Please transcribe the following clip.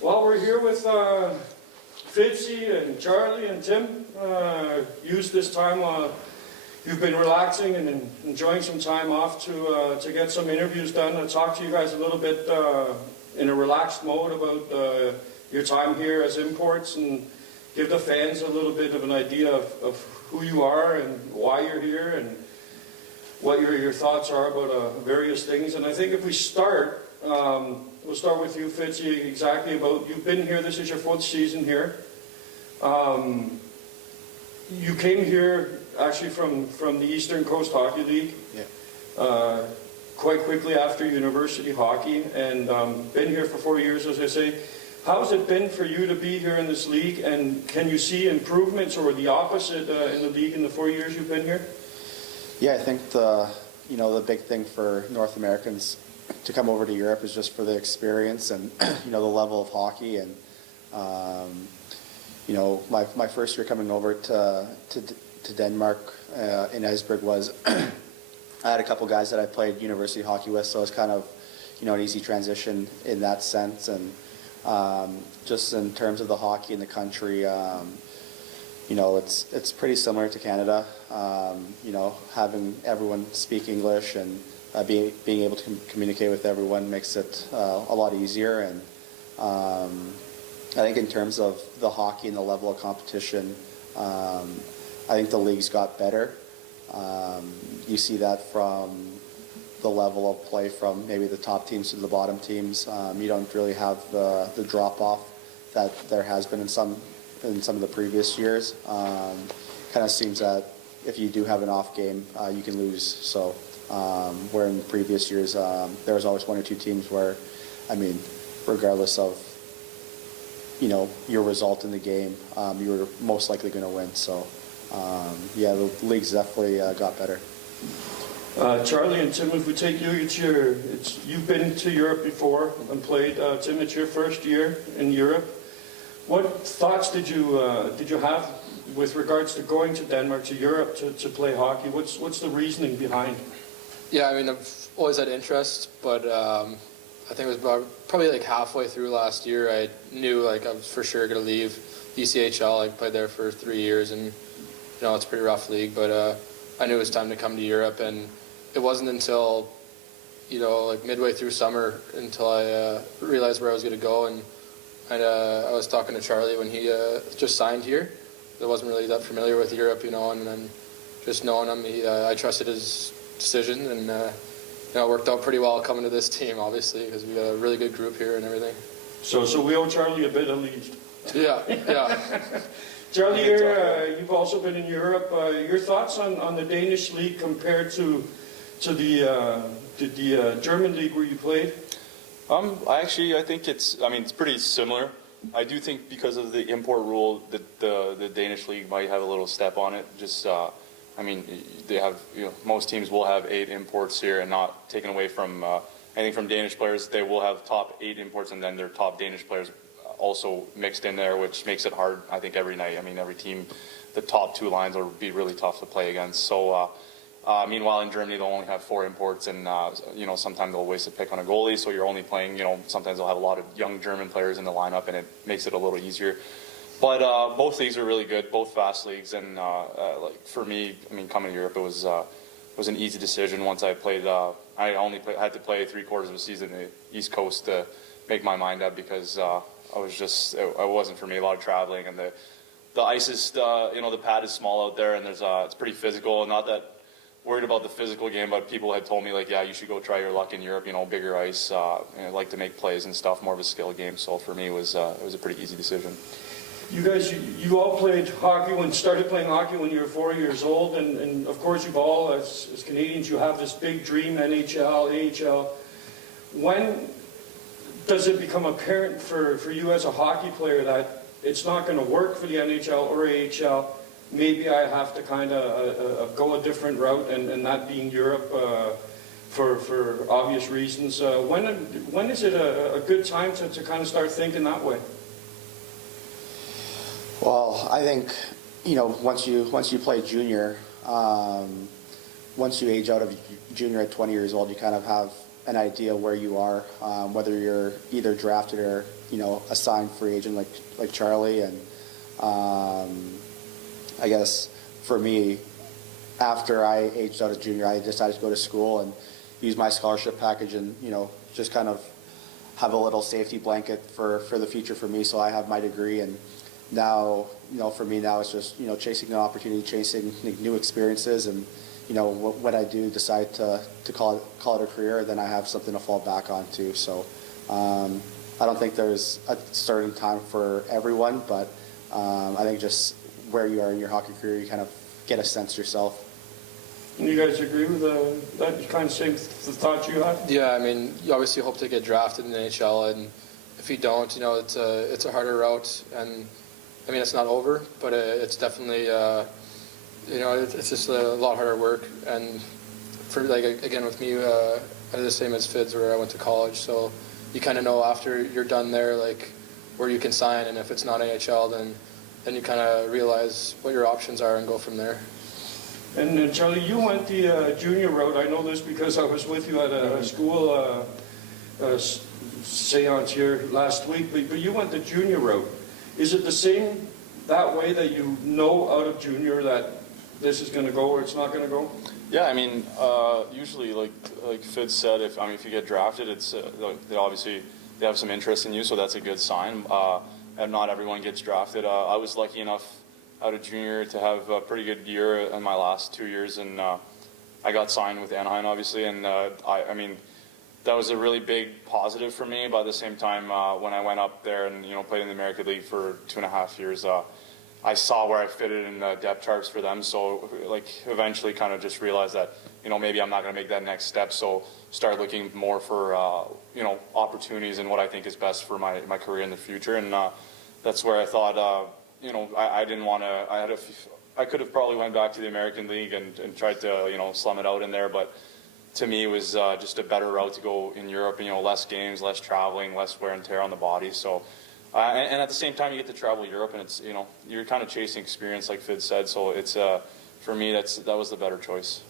Well, we're here with Fidzy and Charlie and Tim. Use this time you've been relaxing and enjoying some time off to get some interviews done and talk to you guys a little bit in a relaxed mode about your time here as imports and give the fans a little bit of an idea of who you are and why you're here and what your thoughts are about various things. And I think if we start, we'll start with you, Fidzy, exactly about, you've been here, this is your 4th season here. You came here actually from the Eastern Coast Hockey League, quite quickly after university hockey, and been here for 4 years, as I say. How's it been for you to be here in this league, and can you see improvements or the opposite in the league in the 4 years you've been here? Yeah, I think the big thing for North Americans to come over to Europe is just for the experience and the level of hockey. And my first year coming over to Denmark in Esbjerg was I had a couple guys that I played university hockey with, so it was kind of an easy transition in that sense. And just in terms of the hockey in the country, it's pretty similar to Canada. Having everyone speak English and being able to communicate with everyone makes it a lot easier. And I think in terms of the hockey and the level of competition, I think the league's got better. You see that from the level of play from maybe the top teams to the bottom teams. You don't really have the drop-off that there has been in some of the previous years. Kind of seems that if you do have an off game, you can lose. So where in previous years there was always 1 or 2 teams where, regardless of your result in the game, you were most likely going to win. So the league's definitely got better. Charlie and Tim, if we take you, you've been to Europe before and played. Tim, it's your first year in Europe. What thoughts did you have with regards to going to Denmark, to Europe, to play hockey? What's the reasoning behind? Yeah, I've always had interest, but I think it was probably like halfway through last year I knew I was for sure going to leave ECHL. I played there for 3 years, and it's a pretty rough league, but I knew it was time to come to Europe, and it wasn't until midway through summer until I realized where I was going to go. And I was talking to Charlie when he just signed here. I wasn't really that familiar with Europe, and then just knowing him, I trusted his decision, and it worked out pretty well coming to this team, obviously, because we got a really good group here and everything. So we owe Charlie a bit at least. Yeah. Charlie, you've also been in Europe. Your thoughts on the Danish league compared to the German league where you played? I think it's pretty similar. I do think because of the import rule that the Danish league might have a little step on it. Just, they have, most teams will have 8 imports here, and not taken away from anything from Danish players. They will have top 8 imports, and then their top Danish players also mixed in there, which makes it hard, I think, every night. Every team, the top 2 lines will be really tough to play against. So, meanwhile, in Germany, they'll only have 4 imports, and, sometimes they'll waste a pick on a goalie, so you're only playing, sometimes they'll have a lot of young German players in the lineup, and it makes it a little easier. But both leagues are really good, both fast leagues, and for me, coming to Europe, it was an easy decision. Once I played, I had to play 3/4 of a season in the East Coast to make my mind up, because it wasn't for me. A lot of traveling, and the ice is, the pad is small out there, and it's pretty physical. Not that worried about the physical game, but people had told me, you should go try your luck in Europe, bigger ice, and like to make plays and stuff, more of a skill game. So for me, it was a pretty easy decision. You guys, you all started playing hockey when you were 4 years old, and of course you've all, as Canadians, you have this big dream, NHL, AHL. When does it become apparent for you as a hockey player that it's not going to work for the NHL or AHL? Maybe I have to kind of go a different route, and that being Europe for obvious reasons. When is it a good time to kind of start thinking that way? Well, I think once you play junior, once you age out of junior at 20 years old, you kind of have an idea where you are, whether you're either drafted or, you know, a signed free agent like Charlie. And I guess for me, after I aged out of junior, I decided to go to school and use my scholarship package and, you know, just kind of have a little safety blanket for the future for me. So I have my degree, and now, you know, for me now it's just, you know, chasing an opportunity, chasing new experiences, and, you know, when I do decide to call it a career, then I have something to fall back on too. So I don't think there's a certain time for everyone, but I think just where you are in your hockey career, you kind of get a sense yourself. And you guys agree with that kind of same thought you had? Yeah, I mean, you obviously hope to get drafted in the NHL, and if you don't, you know, it's a harder route, and I mean, it's not over, but it's definitely, you know, it's just a lot harder work. And for, like, again, with me, I did the same as Fidz, where I went to college, so you kind of know after you're done there, like, where you can sign, and if it's not NHL, then you kind of realize what your options are and go from there. And Charlie, you went the junior route. I know this because I was with you at a school seance here last week, but you went the junior route. Is it the same that way, that you know out of junior that this is going to go or it's not going to go? Yeah, I mean, usually, like Fidz said, if you get drafted, it's they obviously they have some interest in you, so that's a good sign. And not everyone gets drafted. I was lucky enough out of junior to have a pretty good year in my last 2 years, and I got signed with Anaheim, obviously, and I mean, that was a really big positive for me. But at the same time, when I went up there and, you know, played in the American League for 2.5 years, I saw where I fitted in the depth charts for them. So, like, eventually kind of just realized that, you know, maybe I'm not going to make that next step. So start looking more for, you know, opportunities and what I think is best for my career in the future. And that's where I thought, you know, I didn't want to, I could have probably went back to the American League and tried to, you know, slum it out in there. But to me, it was just a better route to go in Europe. You know, less games, less traveling, less wear and tear on the body. So, and at the same time, you get to travel Europe, and it's, you know, you're kind of chasing experience, like Fidz said. So it's, for me, that was the better choice.